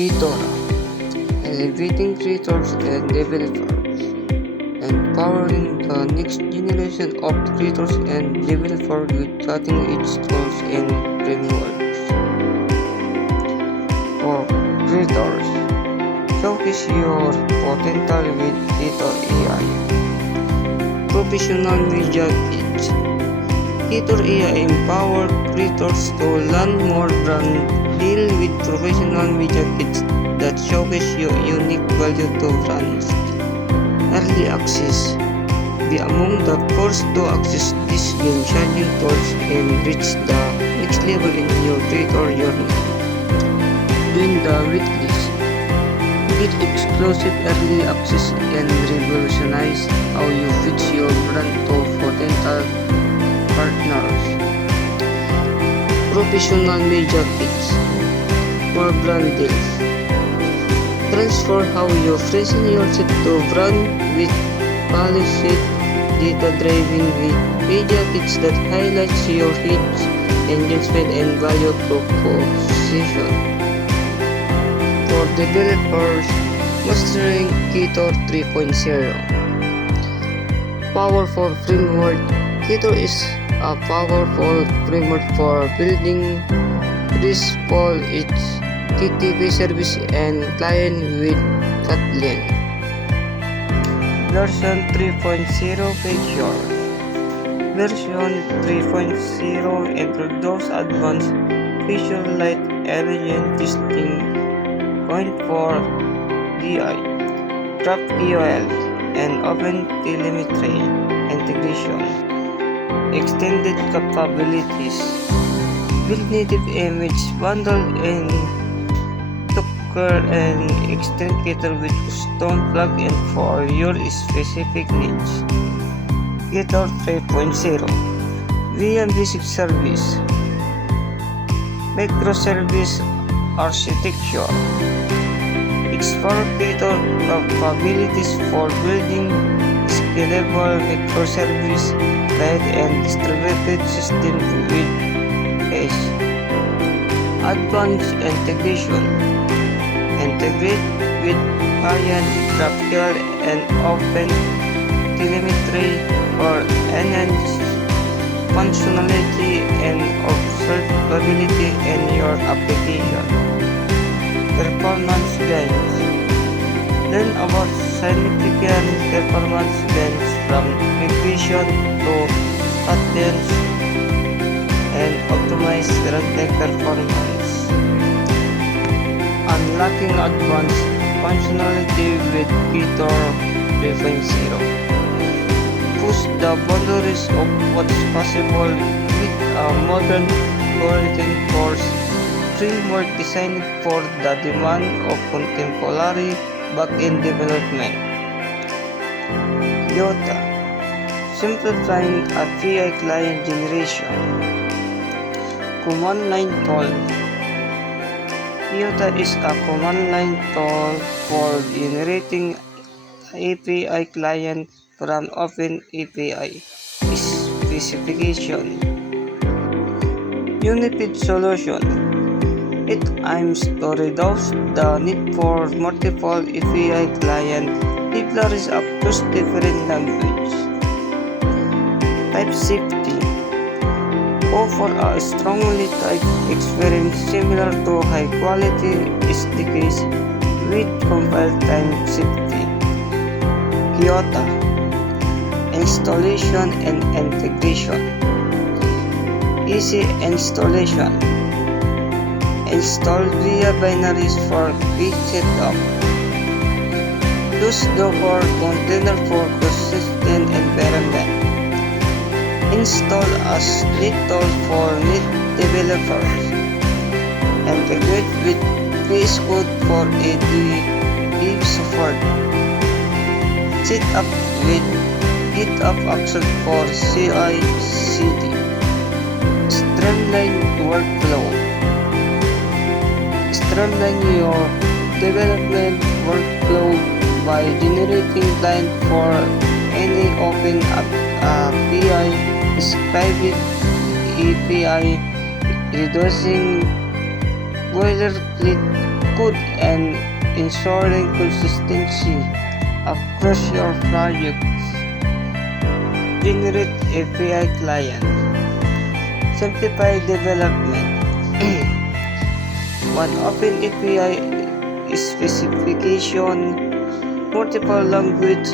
Kitora, elevating creators and developers, empowering the next generation of creators and developers with cutting-edge tools and frameworks. For creators, showcase your potential with Kitor AI. Professional Media Kits. Kitor AI empower creators to learn more brand deal with professional media kits that showcase your unique value to brands. Early access. Be among the first to access these game-changing tools and reach the next level in your creator journey. Join the waitlist. Get exclusive early access and revolutionize how you pitch your brand to potential partners. Professional Media Kits for brand deals. Transfer how you present yourself to brand with polished, data-driven media kits that highlights your hits, engagement, and value proposition. For developers, mastering Kitor 3.0. Powerful framework. Kitor is a powerful framework for building RESTful HTTP service and client with Kotlin. Version 3.0 features. Version 3.0 introduces advanced features like agent testing, point for DI, GraphQL, and OpenTelemetry integration. Extended capabilities. Build native image bundle in Docker and extend Kitor with custom plugin for your specific needs. Kitor 3.0 VM Basic Service. Microservice architecture. Explore Kitor capabilities for building scalable microservice like and distributed system with Edge. Advanced integration. Integrate with client GraphQL and OpenTelemetry for enhanced functionality and observability in your application. Performance gains. Learn about significant performance gains from migration to Kotlin and optimize runtime performance. Unlocking advanced functionality with Kitor 3.0. Push the boundaries of what's possible with a modern Kotlin course framework designed for the demand of contemporary backend development. Iota, simplifying API client generation. Command line tool. Iota is a command line tool for generating API client from OpenAPI specification. Unified solution. It aims to reduce the need for multiple API client libraries across different languages. Type safety. Offer a strongly typed experience similar to high-quality SDKs with compile time safety. Kyoto. Installation and integration. Easy installation. Install via binaries for quick setup. Use Docker container for consistent environment. Install as neat tool for neat developers. Integrate with VS Code for ADB support. Set up with GitHub Action for CI/CD. Streamline workflow. Streamline your development workflow by generating client for any open API, private API, reducing boilerplate code and ensuring consistency across your projects. Generate API client. Simplify development. One open API specification, multiple language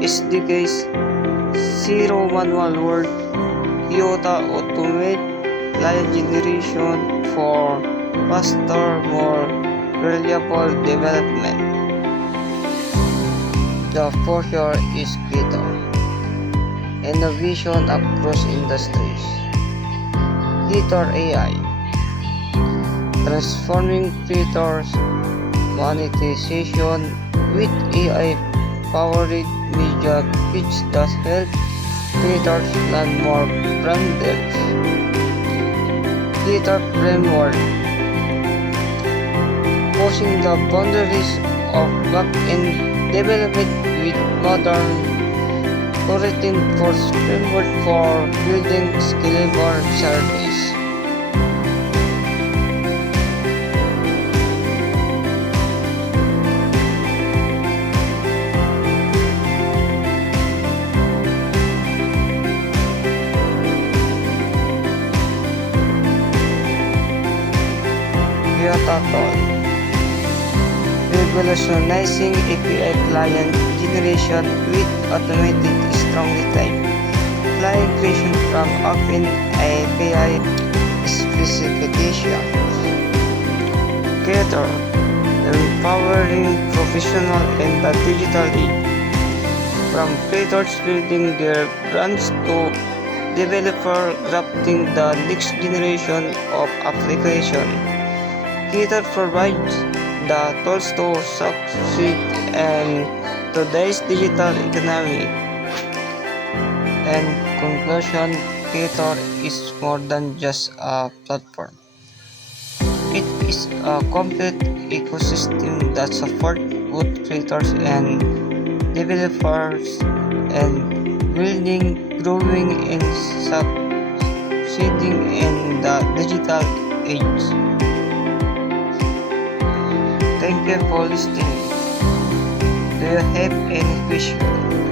SDKs, zero manual work, Iota automate client generation for faster, more reliable development. The future is Creator. Innovation across industries. Creator AI. Transforming creators monetization with AI-powered media kits that help creators land more brand deals. Creator framework. Pushing the boundaries of back-end development with modern coroutine force framework for building scalable service. Tool. Revolutionizing API client generation with automated strongly typed client creation from open API specifications. Creator. Empowering professional in the digital age. From creators building their brands to developer crafting the next generation of application. Creator provides the tools to succeed in today's digital economy. In conclusion, Creator is more than just a platform. It is a complete ecosystem that supports both creators and developers in building, growing, and succeeding in the digital age. Thank you for listening. Do you have any questions?